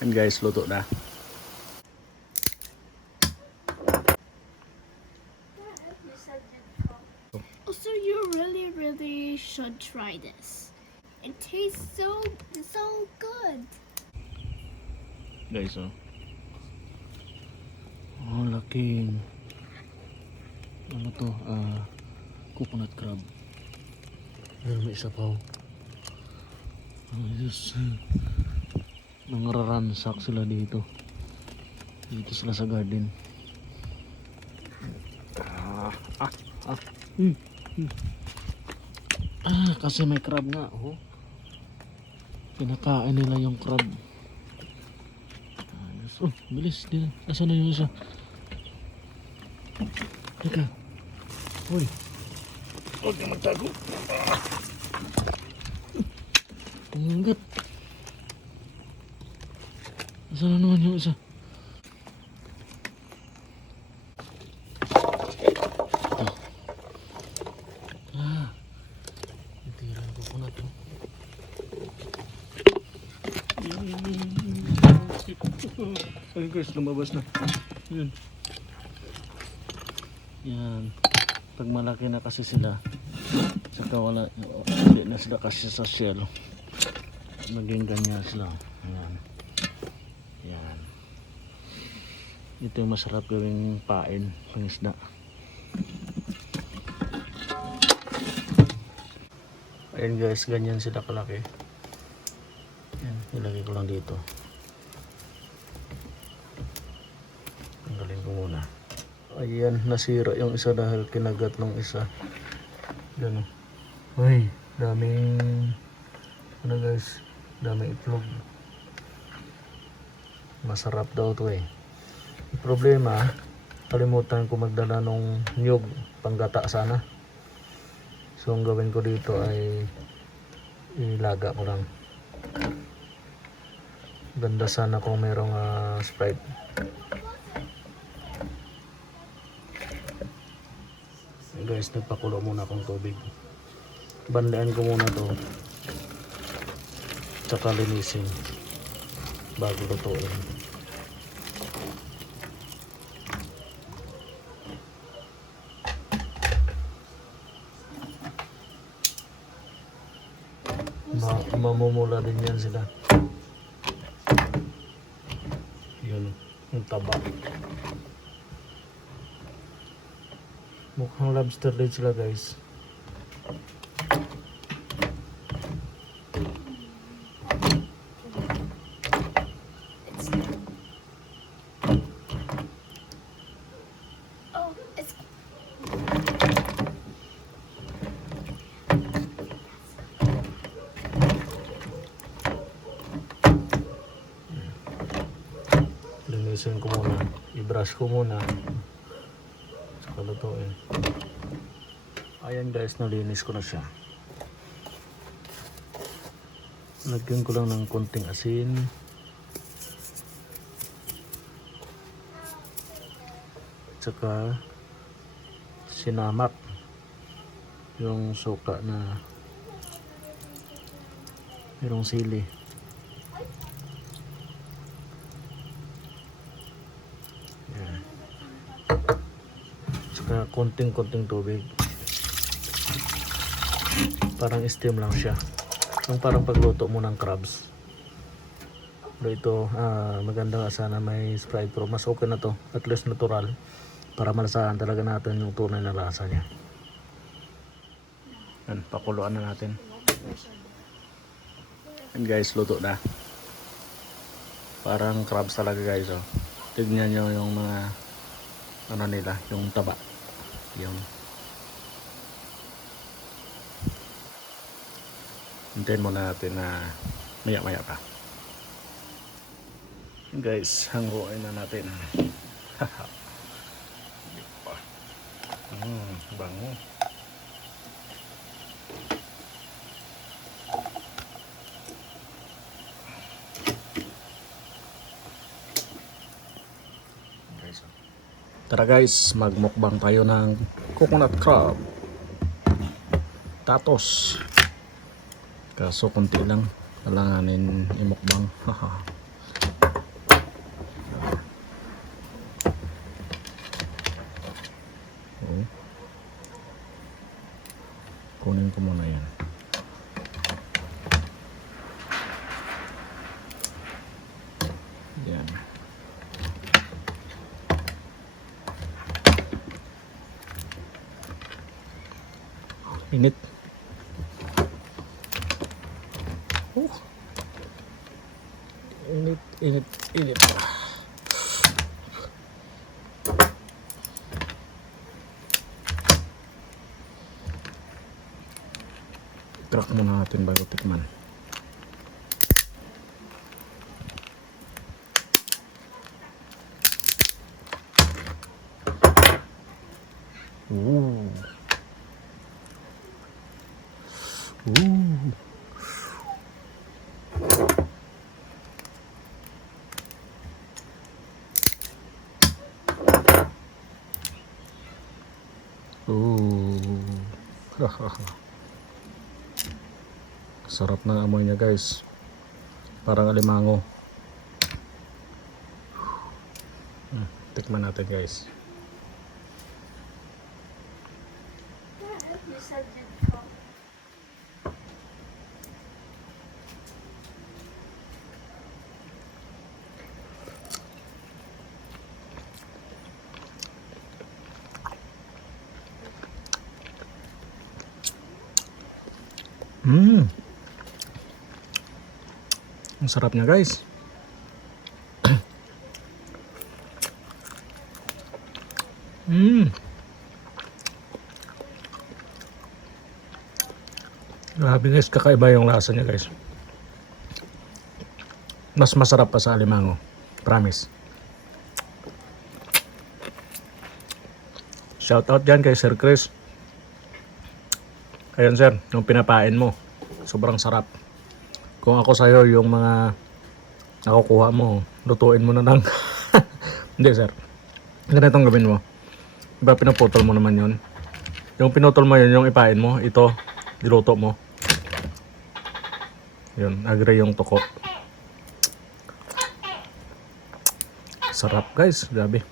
And guys, luto na. So you really should try this. It tastes so good. Guys, oh. Oh, laking. Ano to? Coconut crab. Meron may isa pa. Oh, Diyos. Nangraransak sila dito. Dito sila sa garden. Kasi may crab nga. Oh. Pinakain nila yung crab. Oh, bilis din. Nasaan na yung isa? Teka. Uy. Huwag na magtago. Tunggat. Nasaan na naman yung isa? Tira ko po na to. Ay guys, lumabas na. Yun. Yan. Pag malaki na kasi sila, saka wala, hindi na sila kasi sa shell. Maging ganyan sila. Ayan. Yan. Ito yung masarap gawing pain, pangisda. Ayan guys, ganyan sila kalaki. Ayan, ilagay ko lang dito. Tanggalin ko muna. Ayan, nasira yung isa dahil kinagat ng isa. Yan o. Uy, daming ano guys, daming itlog. Masarap daw to eh. Yung problema, kalimutan ko magdala ng nyug, panggata sana. So ang gawin ko dito ay ilaga ko lang. Ganda sana kung merong Sprite. Guys, nagpakulo muna akong tubig. Bandaan ko muna to, tsaka linisin bago lutuin. Mamumula din yan sila. Yun, yung taba. Mukhang lobster din sila guys. Linisin ko muna, i-brush ko muna, saka lutuin. Ayan guys, nalinis ko na siya. Lagyan ko lang ng konting asin, saka sinamak yung suka na merong sili. Yan. Saka konting tubig. Parang steam lang siya. Yung parang pagluto mo ng crabs. Pero ito, maganda nga sana may Sprite Pro. Mas okay na to. At least natural. Para malasahan talaga natin yung tunay na lasa niya. Yan, pakuluan na natin. And guys, luto na. Parang crabs talaga guys. Oh. Tignan nyo yung mga ano nila, yung taba. Yung hintayin muna natin na maya pa. Guys, hanguin na natin. Bango. Tara guys, magmukbang tayo ng coconut crab. Tatus. Kaso konti lang. Kailanganin imukbang. Haha. Tikman ko muna yan. Yan. Init. Init. Crack muna natin bago tikman. Ooh. Sarap ng amoy niya guys. Parang alimango. Tikman natin guys. Ang sarap niya guys. Grabe guys, kakaiba yung lasa niya guys. Mas masarap pa sa alimango. Promise. Shout out dyan kay Sir Chris. Ayan sir, yung pinapain mo. Sobrang sarap. Kung ako sa'yo, yung mga nakukuha mo, lutuin mo na lang. Hindi sir. Ganitong gawin mo. Diba pinaputol mo naman yun? Yung pinutol mo yun, yung ipain mo, ito, diluto mo. Yun, agree yung tuko. Sarap guys, grabe.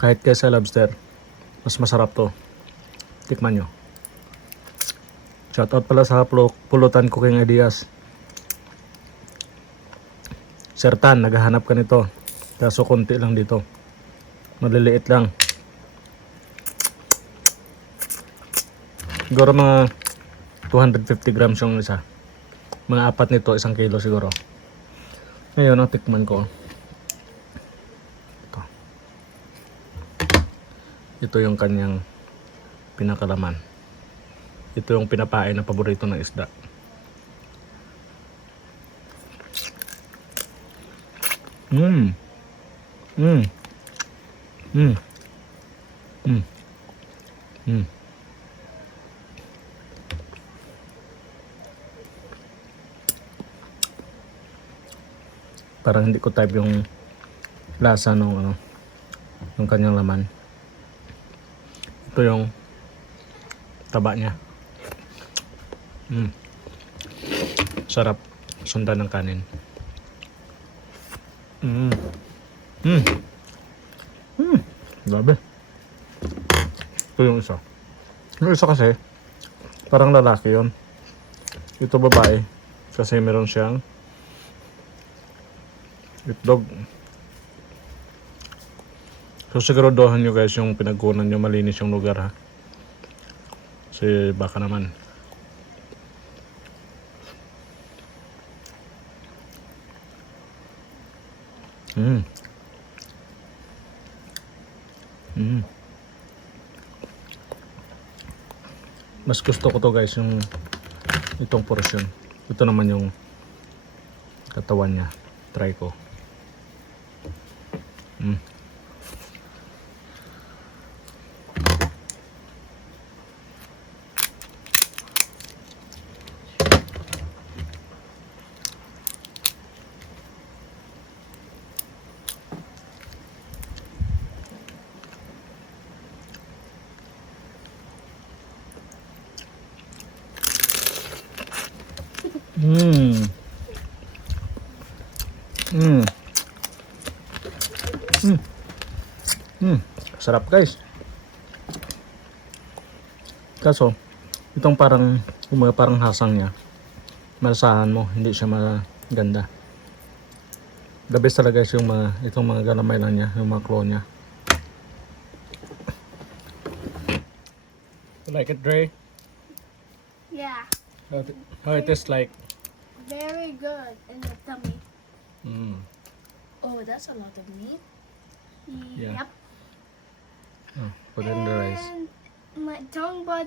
Kahit kaysa lobster, mas masarap to. Tikman nyo. Shoutout pala sa pulutan cooking ideas. Sir Tan, naghahanap ka nito. Kaso konti lang dito. Maliliit lang. Siguro mga 250 grams yung isa. Mga 4 nito, 1 kilo siguro. Ngayon, tikman ko. Ito yung kanyang pinakalaman. Ito yung pinapain na paborito ng isda. Parang hindi ko type yung lasa ng ng kanyang laman. Ito yung taba niya. Sarap. Sundan ng kanin. Grabe. Ito yung isa. Yung isa kasi, parang lalaki yun. Ito babae. Kasi meron siyang itlog. So siguraduhan nyo guys yung pinagkunan nyo malinis yung lugar ha. Kasi baka naman. Mas gusto ko to guys yung itong portion. Ito naman yung katawan niya. Try ko. Sarap guys. Kaso, itong parang hasang niya. Malasahan mo, hindi siya maganda. The best talaga guys yung itong mga galamay lang niya, yung mga claw niya. You like it, Dre? Yeah. How it tastes like? Very good in the tummy. Oh, that's a lot of meat. Yeah. Yep. Put it in the rice. And my tongue bud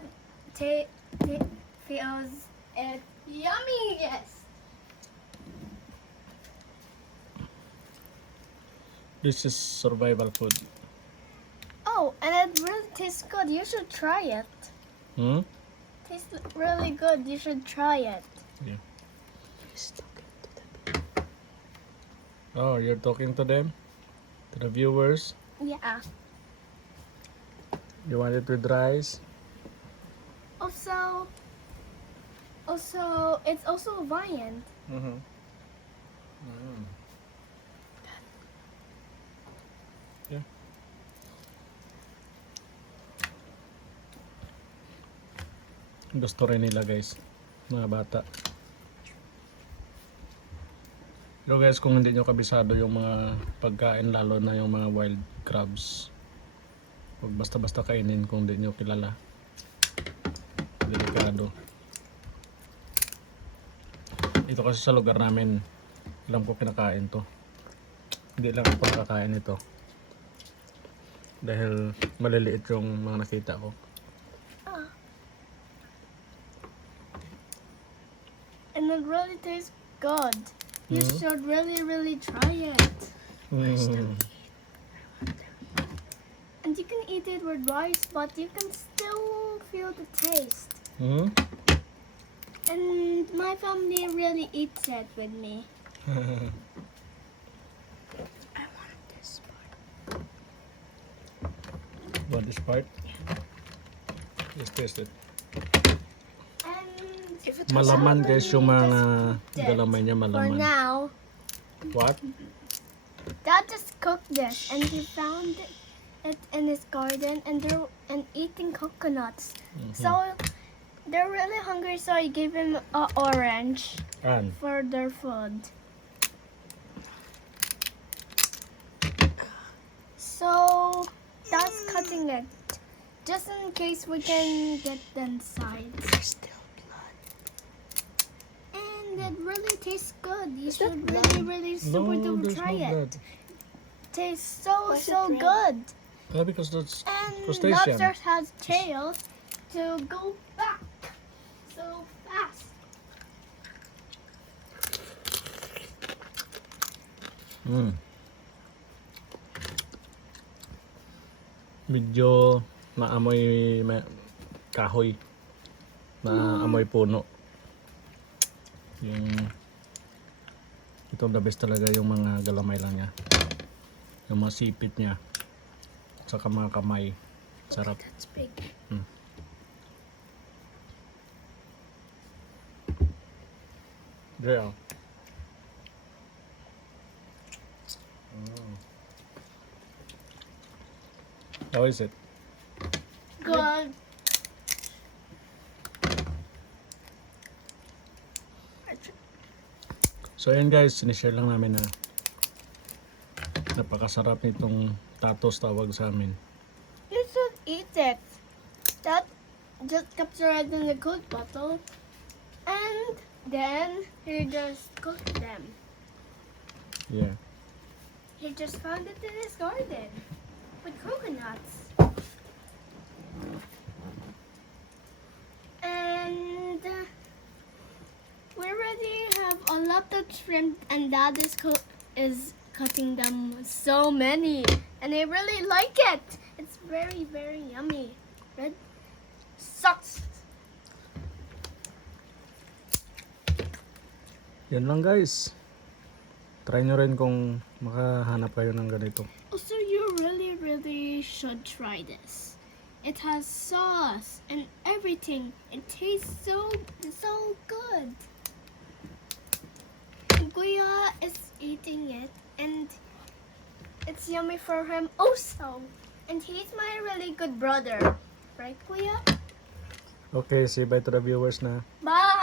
feels it yummy. Yes. This is survival food. Oh, and it really tastes good. You should try it. Tastes really good. You should try it. Yeah. Oh, you're talking to them? To the viewers? Yeah. You want it with rice? Also, it's also a viand. Yeah. Gusto rin nila guys, mga bata. Pero guys, kung hindi nyo kabisado yung mga pagkain, lalo na yung mga wild crabs, huwag basta-basta kainin kung hindi nyo kilala. Delikado. Ito kasi sa lugar namin, alam ko kinakain to. Hindi lang ako nakakain ito. Dahil maliliit yung mga nakita ko. And it really tastes good. You should really try it. And you can eat it with rice, but you can still feel the taste. And my family really eats it with me. I want this part. Want this part? Let's taste it. And If it Malaman guys yung mga galamay niya, for malaman. now, What? Dad just cooked this, and he found it in his garden, and they're eating coconuts. So they're really hungry, so I gave him an orange An? for their food. So that's cutting it, just in case we can get the insides. There's still blood. And it really tastes good. You Is that should blood? really super duper there's try no it. blood. Tastes so Why is it red? good. Because that's And crustacean. lobsters has tails to go back so fast. Medyo maamoy kahoy. Maamoy puno. Yung ito the best talaga yung mga galamay lang niya. Yung mga sipit niya. Saka mga kamay. Sarap. That's big. Real. How is it? Good. So ayan guys, sinishare lang namin na napakasarap nitong tatos tawag sa amin. You should eat it. That just kept it in the Coke bottle, and then he just cooked them. Yeah. He just found it in his garden with coconuts. And we already have a lot of shrimp, and Dad is cutting them so many, and I really like it. It's very yummy. Red sucks. Yan lang guys. Try nyo rin kung makahanap kayo ng ganito. Also, you really should try this. It has sauce and everything. It tastes so good. Kuya is eating it, and it's yummy for him also. And he's my really good brother. Right, Kuya? Okay, say bye to the viewers na. Bye!